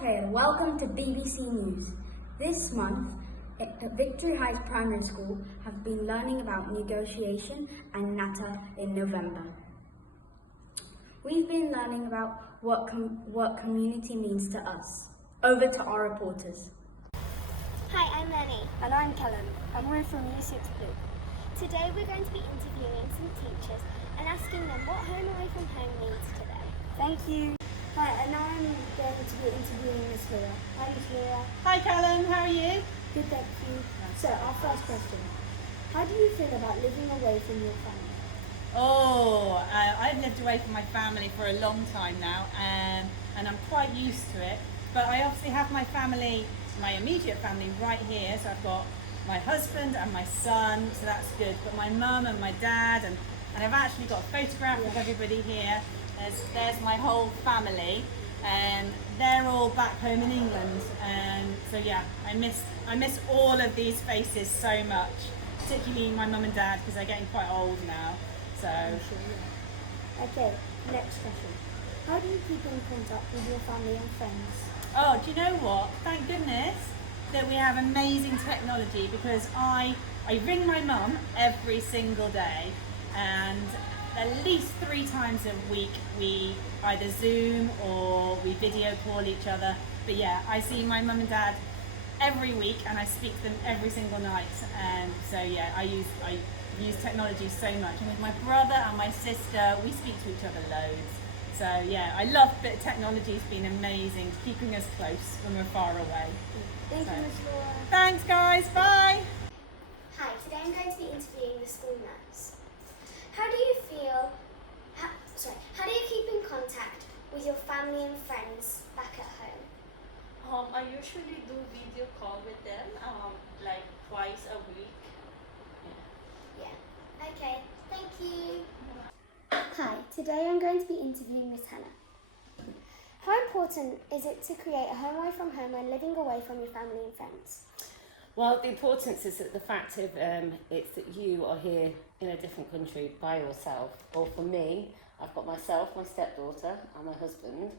Hey, welcome to BBC News. This month, Victory Heights Primary School have been learning about negotiation and natter in November. We've been learning about what community means to us. Over to our reporters. Hi, I'm Lenny. And I'm Kellen, and we're from Year 6 Blue. Today we're going to be interviewing some teachers and asking them what home away from home means to them. Thank you. Hi, and now I'm going to be interviewing Miss Laura. Hi, Miss Laura. Hi Callum, how are you? Good, thank you. So, our first question. How do you feel about living away from your family? I've lived away from my family for a long time now, and I'm quite used to it. But I obviously have my family, my immediate family right here. So I've got my husband and my son, so that's good. But my mum and my dad, and I've actually got a photograph of everybody here. There's my whole family, and they're all back home in England. And so yeah, I miss all of these faces so much, particularly my mum and dad, because they're getting quite old now. So. Okay, next question. How do you keep in contact with your family and friends? Oh, do you know what? Thank goodness that we have amazing technology, because I ring my mum every single day, and at least 3 times a week we either Zoom or we video call each other. But yeah, I see my mum and dad every week, and I speak to them every single night. And so yeah, I use technology so much. And with my brother and my sister, we speak to each other loads. So yeah, I love that technology's been amazing, keeping us close when we're far away. Thank you, Miss Laura. Thanks guys, bye! Hi, today I'm going to be interviewing the school nurse. How do you keep in contact with your family and friends back at home? I usually do video call with them, like twice a week. Yeah. Okay, thank you. Hi, today I'm going to be interviewing Miss Hannah. How important is it to create a home away from home when living away from your family and friends? Well, the importance is that the fact of it's that you are here in a different country by yourself. Or for me, I've got myself, my stepdaughter, and my husband.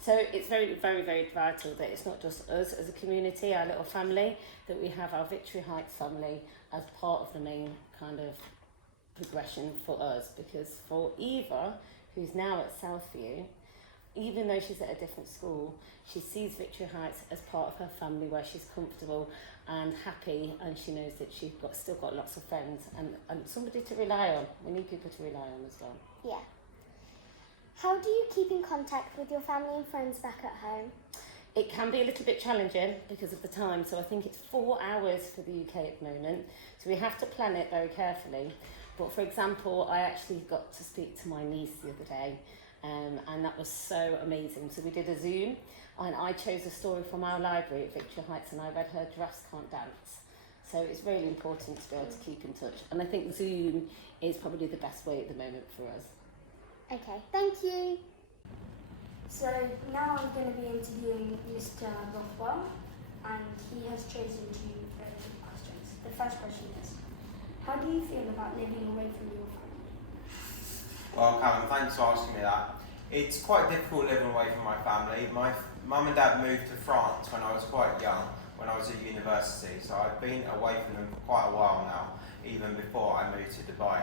So it's very, very, very vital that it's not just us as a community, our little family, that we have our Victory Heights family as part of the main kind of progression for us. Because for Eva, who's now at Southview, even though she's at a different school, she sees Victory Heights as part of her family where she's comfortable and happy, and she knows that she's still got lots of friends and somebody to rely on. We need people to rely on as well. Yeah. How do you keep in contact with your family and friends back at home? It can be a little bit challenging because of the time. So I think it's 4 hours for the UK at the moment. So we have to plan it very carefully. But for example, I actually got to speak to my niece the other day, and that was so amazing. So we did a Zoom, and I chose a story from our library at Victory Heights, and I read her Giraffes Can't Dance. So it's really important to be able to keep in touch. And I think Zoom is probably the best way at the moment for us. Okay, thank you. So, now I'm going to be interviewing Mr. Rothwell, and he has chosen 2 questions. The first question is, how do you feel about living away from your family? Well, Callum, thanks for asking me that. It's quite difficult living away from my family. My mum and dad moved to France when I was quite young, when I was at university, so I've been away from them for quite a while now, even before I moved to Dubai.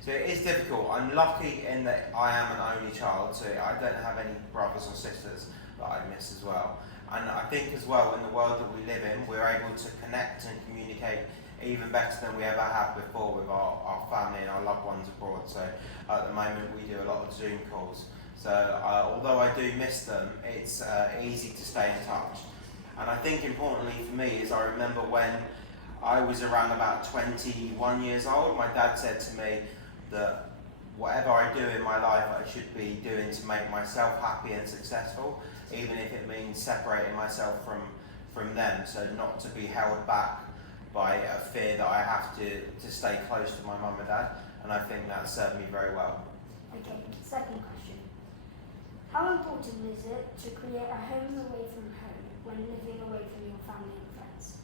So it is difficult. I'm lucky in that I am an only child, so I don't have any brothers or sisters that I miss as well. And I think as well, in the world that we live in, we're able to connect and communicate even better than we ever have before with our family and our loved ones abroad. So at the moment we do a lot of Zoom calls. So although I do miss them, it's easy to stay in touch. And I think importantly for me is I remember when I was around about 21 years old, my dad said to me that whatever I do in my life I should be doing to make myself happy and successful, even if it means separating myself from them, so not to be held back by a fear that I have to stay close to my mum and dad, and I think that served me very well. Okay, second question. How important is it to create a home away from home when living away from your family and friends?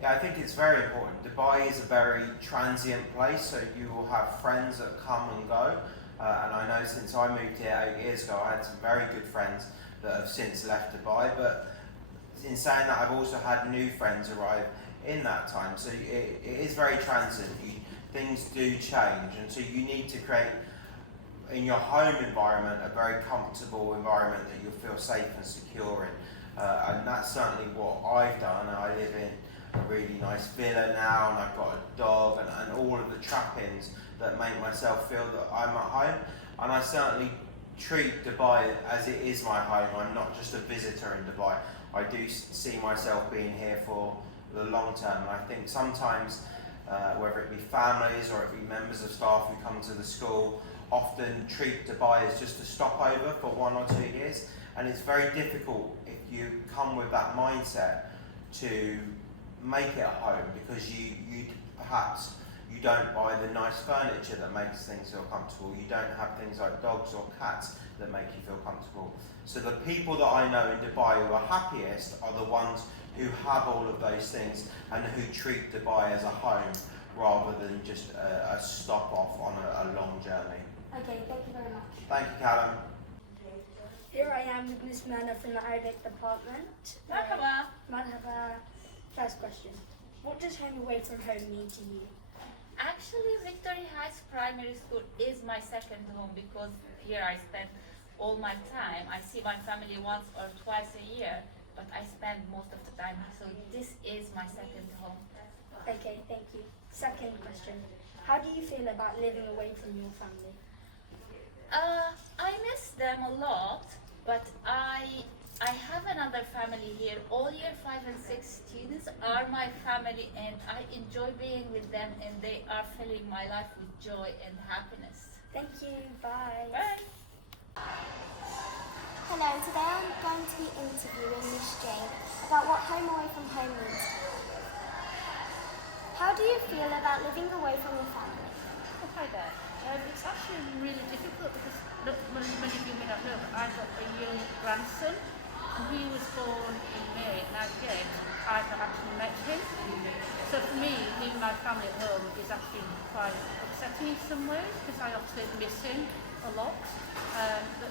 Yeah, I think it's very important. Dubai is a very transient place, so you will have friends that come and go. And I know since I moved here 8 years ago, I had some very good friends that have since left Dubai, but in saying that, I've also had new friends arrive in that time. So it is very transient. Things do change, and so you need to create in your home environment a very comfortable environment that you'll feel safe and secure in. And that's certainly what I've done. I live in a really nice villa now, and I've got a dog and all of the trappings that make myself feel that I'm at home. And I certainly treat Dubai as it is my home. I'm not just a visitor in Dubai. I do see myself being here for the long term. And I think sometimes, whether it be families or it be members of staff who come to the school, often treat Dubai as just a stopover for 1 or 2 years. And it's very difficult if you come with that mindset to make it a home, because you perhaps you don't buy the nice furniture that makes things feel comfortable. You don't have things like dogs or cats that make you feel comfortable. So the people that I know in Dubai who are happiest are the ones who have all of those things and who treat Dubai as a home rather than just a stop off on a long journey. Okay, thank you very much. Thank you, Callum. Here I am with Miss Manna from the Arabic department. Merhaba. Marhaba. First question. What does home away from home mean to you? Actually, Victory Heights Primary School is my second home because here I spend all my time. I see my family once or twice a year, but I spend most of the time. So this is my second home. Okay, thank you. Second question. How do you feel about living away from your family? I miss them a lot, but I have another family here. All year 5 and 6 students are my family, and I enjoy being with them, and they are filling my life with joy and happiness. Thank you. Bye. Bye. Hello, today I'm going to be interviewing Miss Jane about what home away from home means to you. How do you feel about living away from your family? Oh, hi there. It's actually really difficult because many of you may not know, but I've got a young grandson, and he was born in May 98. I've not actually met him. So for me, leaving my family at home is actually quite upsetting in some ways because I often miss him a lot.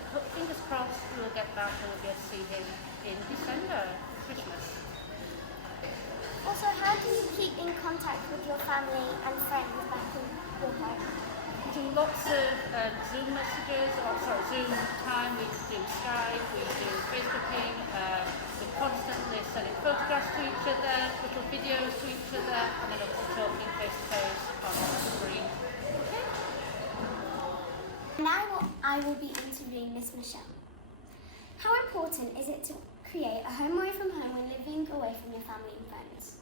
But fingers crossed we'll get back and we'll be able to see him in December for Christmas. Also, how do you keep in contact with your family and friends back in your home? We do lots of Zoom messages, Zoom time, we do Skype, we do Facebooking, we're constantly sending photographs to each other, little videos to each other, and then obviously talking face to face on the screen. Okay. Now I will be interviewing Miss Michelle. How important is it to create a home away from home when living away from your family and friends?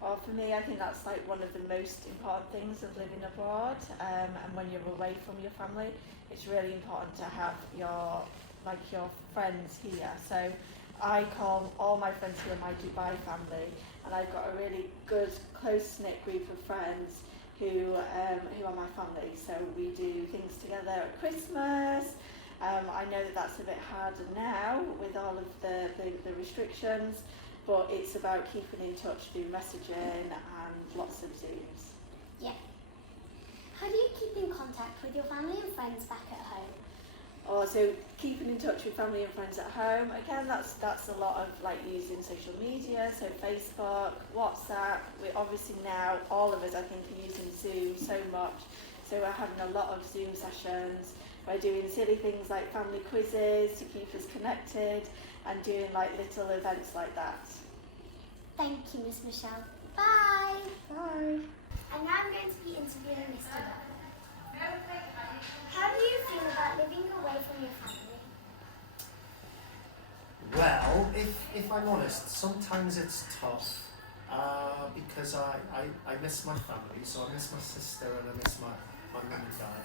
Well, for me, I think that's like one of the most important things of living abroad. And when you're away from your family, it's really important to have your friends here. So I call all my friends here my Dubai family, and I've got a really good, close-knit group of friends who are my family. So we do things together at Christmas. I know that that's a bit harder now with all of the restrictions. But it's about keeping in touch through messaging and lots of Zooms. Yeah. How do you keep in contact with your family and friends back at home? Oh, so keeping in touch with family and friends at home, again, that's a lot of like using social media, so Facebook, WhatsApp. We obviously now, all of us I think are using Zoom so much, so we're having a lot of Zoom sessions. We're doing silly things like family quizzes to keep us connected, and doing like little events like that. Thank you, Miss Michelle. Bye. Bye. And now I'm going to be interviewing Mr. Dunn. How do you feel about living away from your family? Well, if I'm honest, sometimes it's tough because I miss my family, so I miss my sister and I miss my mum and dad.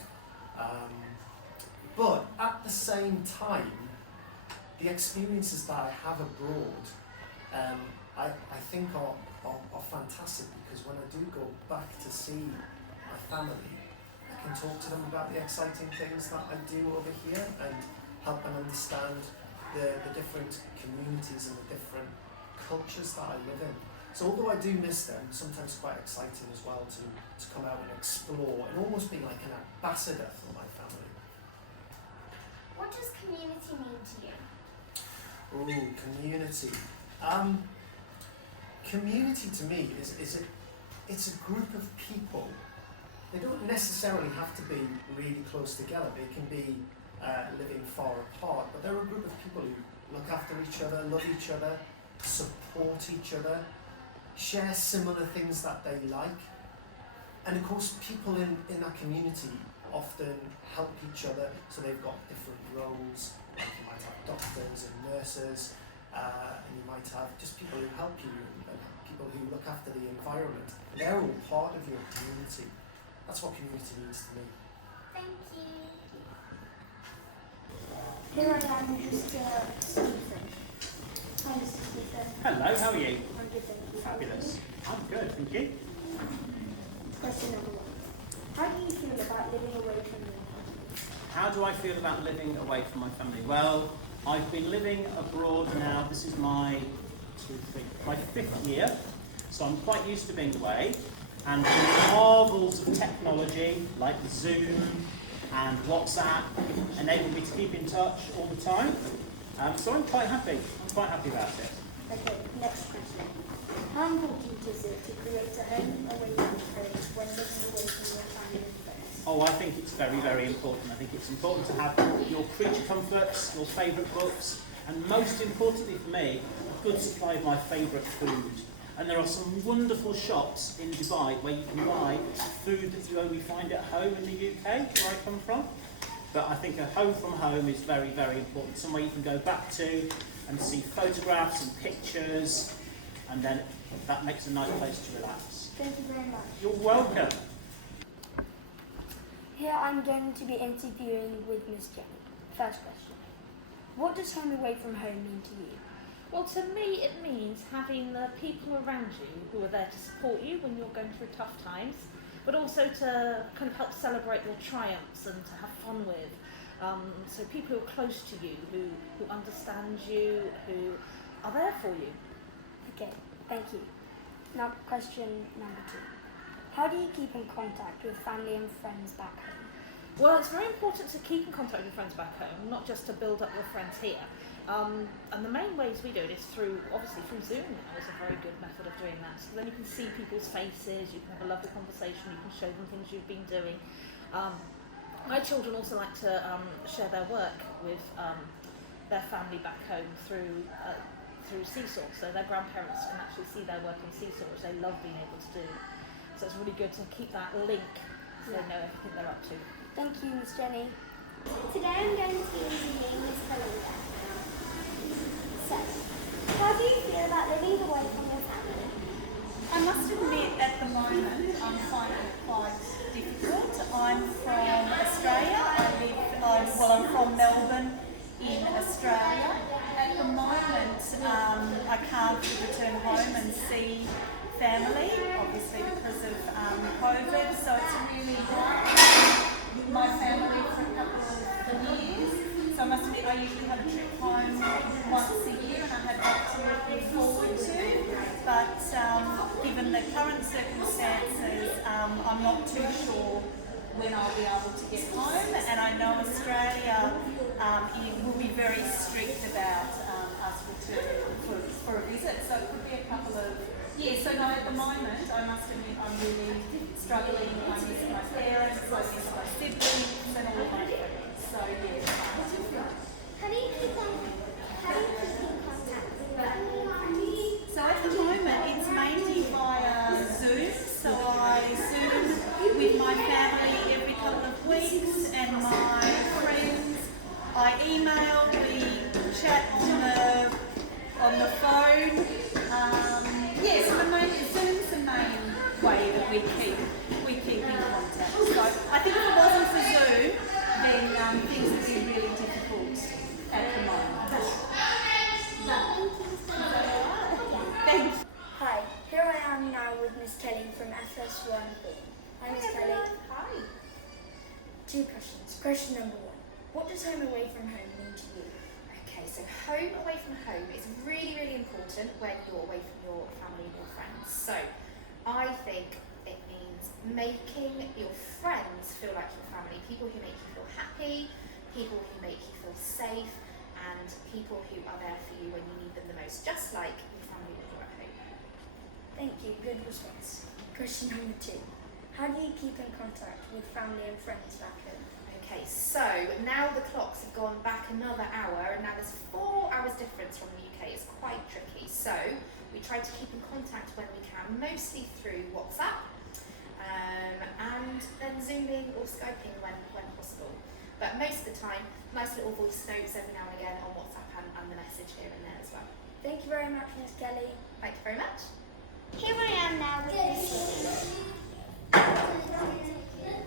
But at the same time, the experiences that I have abroad, I think are fantastic, because when I do go back to see my family, I can talk to them about the exciting things that I do over here and help them understand the different communities and the different cultures that I live in. So although I do miss them, sometimes it's quite exciting as well to come out and explore and almost be like an ambassador for my family. What does community mean to you? Ooh, community. Community to me it's a group of people. They don't necessarily have to be really close together. They can be living far apart, but they're a group of people who look after each other, love each other, support each other, share similar things that they like. And of course, people in that community often help each other, so they've got different roles. Like you might have doctors and nurses, and you might have just people who help you and people who look after the environment. They're all part of your community. That's what community means to me. Thank you. Here I am with Mr. Stephen. Hi, Mr. Stephen. Hello, how are you? I'm good, thank you. Fabulous. I'm good, thank you. Question number 1. How do you feel about living away from your family? How do I feel about living away from my family? Well, I've been living abroad now. This is my 5th year, so I'm quite used to being away. And the marvels of technology like Zoom and WhatsApp enable me to keep in touch all the time. So I'm quite happy. I'm quite happy about it. Okay, next question. How important is it to create a home away from home when living away from your family and friends? Oh, I think it's very, very important. I think it's important to have your creature comforts, your favourite books, and most importantly for me, a good supply of my favourite food. And there are some wonderful shops in Dubai where you can buy food that you only find at home in the UK, where I come from. But I think a home from home is very, very important. Somewhere you can go back to and see photographs and pictures, and then that makes a nice place to relax. Thank you very much. You're welcome. Here I'm going to be interviewing with Miss Jenny. First question. What does home away from home mean to you? Well, to me, it means having the people around you who are there to support you when you're going through tough times, but also to kind of help celebrate your triumphs and to have fun with. So people who are close to you, who understand you, who are there for you. Okay, thank you. Now, question number 2. How do you keep in contact with family and friends back home? Well, it's very important to keep in contact with your friends back home, not just to build up your friends here. And the main ways we do it is obviously through Zoom now is a very good method of doing that. So then you can see people's faces, you can have a lovely conversation, you can show them things you've been doing. My children also like to share their work with their family back home through Seesaw. So their grandparents can actually see their work on Seesaw, which they love being able to do. So it's really good to keep that link so they know everything they're up to. Thank you, Miss Jenny. Today I'm going to be interviewing Miss Belinda. So, how do you feel about living away from your family? I must admit, at the moment, I'm finding it quite difficult. I'm from Australia. I'm from Melbourne in Australia. At the moment, I can't return home and see family, obviously because of COVID. So it's really with my family for a couple of years. So I must admit, I usually have a trip home once a year, and I had that to look forward to. But given the current circumstances, I'm not too sure when I'll be able to get home. And I know Australia will be very strict about us returning for a visit. So it could be a couple of years. So no, at the moment, I must admit, I'm really struggling. I miss my parents, I miss my siblings, and all of my friends. So yes. How do you keep in contact with your family? So at the moment, it's mainly via Zoom. So I Zoom with my family every couple of weeks, and my friends. I email, we chat on the phone. Yes, Zoom's the main way that we keep in contact. So I think if it wasn't for Zoom, then things would be really difficult at the moment. Thanks. Hi, here I am now with Miss Kelly from FS1. Hi, Miss Kelly. Hi. 2 questions. Question number 1. What does home away from home mean to you? Okay, so home away from home is really, really important when you're away from your family and your friends. So I think it means making your friends feel like your family, people who make you feel happy, people who make you feel safe, and people who are there for you when you need them the most, just like your family when you're at home. Thank you, good response. Question number 2. How do you keep in contact with family and friends back home? Okay, so now the clocks have gone back another hour, and now there's 4 hours difference from the UK. It's quite tricky. So we try to keep in contact when we can, mostly through WhatsApp, and then Zooming or Skyping when possible. But most of the time, nice little voice notes every now and again on WhatsApp and the message here and there as well. Thank you very much, Miss Kelly. Thank you very much. Here I am now with Miss.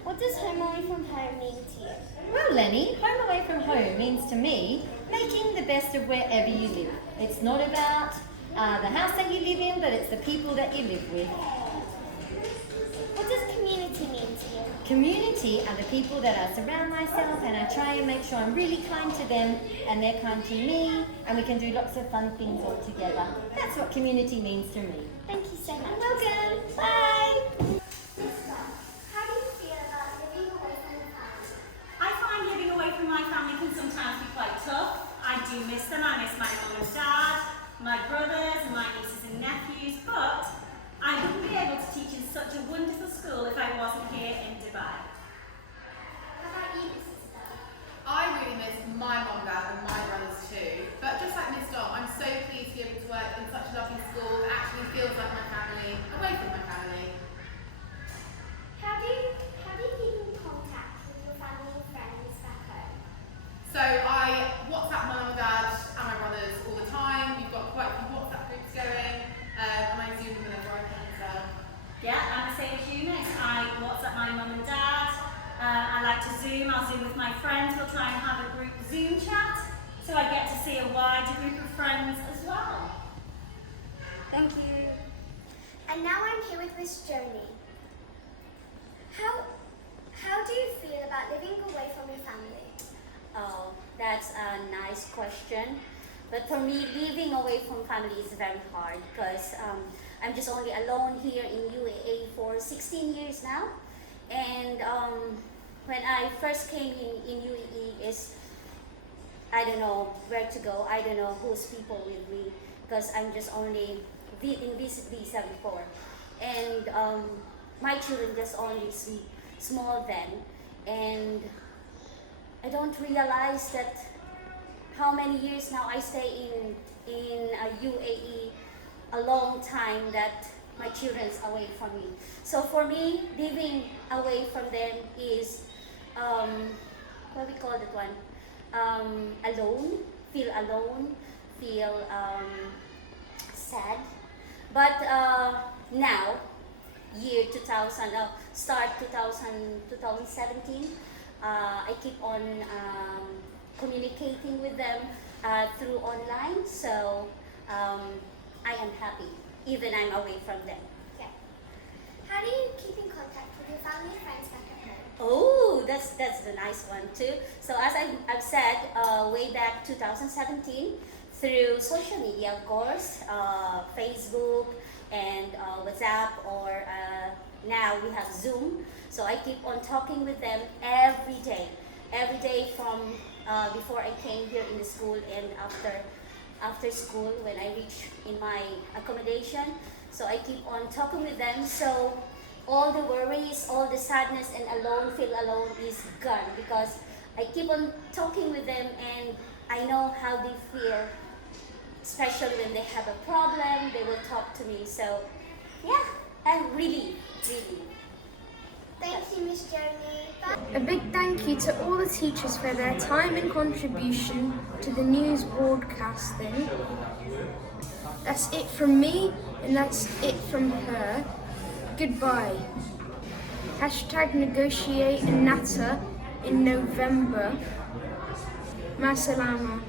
What does home away from home mean to you? Well, Lenny, home away from home means to me making the best of wherever you live. It's not about the house that you live in, but it's the people that you live with. What does community mean to you? Community are the people that I surround myself, and I try and make sure I'm really kind to them and they're kind to me, and we can do lots of fun things all together. That's what community means to me. Thank you so much. Welcome. Bye. How do you feel about living away from your family? I find living away from my family can sometimes be quite tough. I do miss them. I miss my mum and dad, my brothers, my nieces and nephews, but I wouldn't be able to teach in such a wonderful school if I wasn't here in Dubai. How about you, Mrs. Bell? I really miss my mum, dad and my brothers too. But just like Miss Dom, I'm so pleased to be able to work in such a lovely school that actually feels like my family, away from my family. How do you keep in contact with your family and friends back home? So I WhatsApp my mum and dad and my brothers all the time. We've got quite a few WhatsApp groups going, and I Zoom them whenever I can as well. Yeah, I'm the same as you, Miss. I WhatsApp my mum and dad. I like to Zoom. I'll Zoom with my friends. We'll try and have a group Zoom chat, so I get to see a wider group of friends as well. Thank you. And now I'm here with Miss Joni. How do you feel about living away from your family? Oh, that's a nice question. But for me, living away from family is very hard because I'm just only alone here in UAE for 16 years now. And when I first came in UAE, I don't know where to go. I don't know who's people with me because I'm just only in visit visa before. And my children just only small then. And I don't realize that how many years now I stay in UAE, a long time that my children's away from me. So for me, living away from them is what we call that one, alone, feel sad. But now, year 2017, I keep on communicating with them through online, so I am happy, even I'm away from them. Okay. How do you keep in contact with your family and friends back at home? Oh, that's the nice one too. So as I've said, way back 2017, through social media, of course, Facebook and WhatsApp, or now we have Zoom. So I keep on talking with them every day from before I came here in the school and after school when I reach in my accommodation. So I keep on talking with them. So all the worries, all the sadness and feel alone is gone because I keep on talking with them and I know how they feel, especially when they have a problem, they will talk to me. So yeah, and really. Thank you, Miss Joni. Bye. A big thank you to all the teachers for their time and contribution to the news broadcasting. That's it from me, and that's it from her. Goodbye. #negotiate and Natta in November. Ma salama.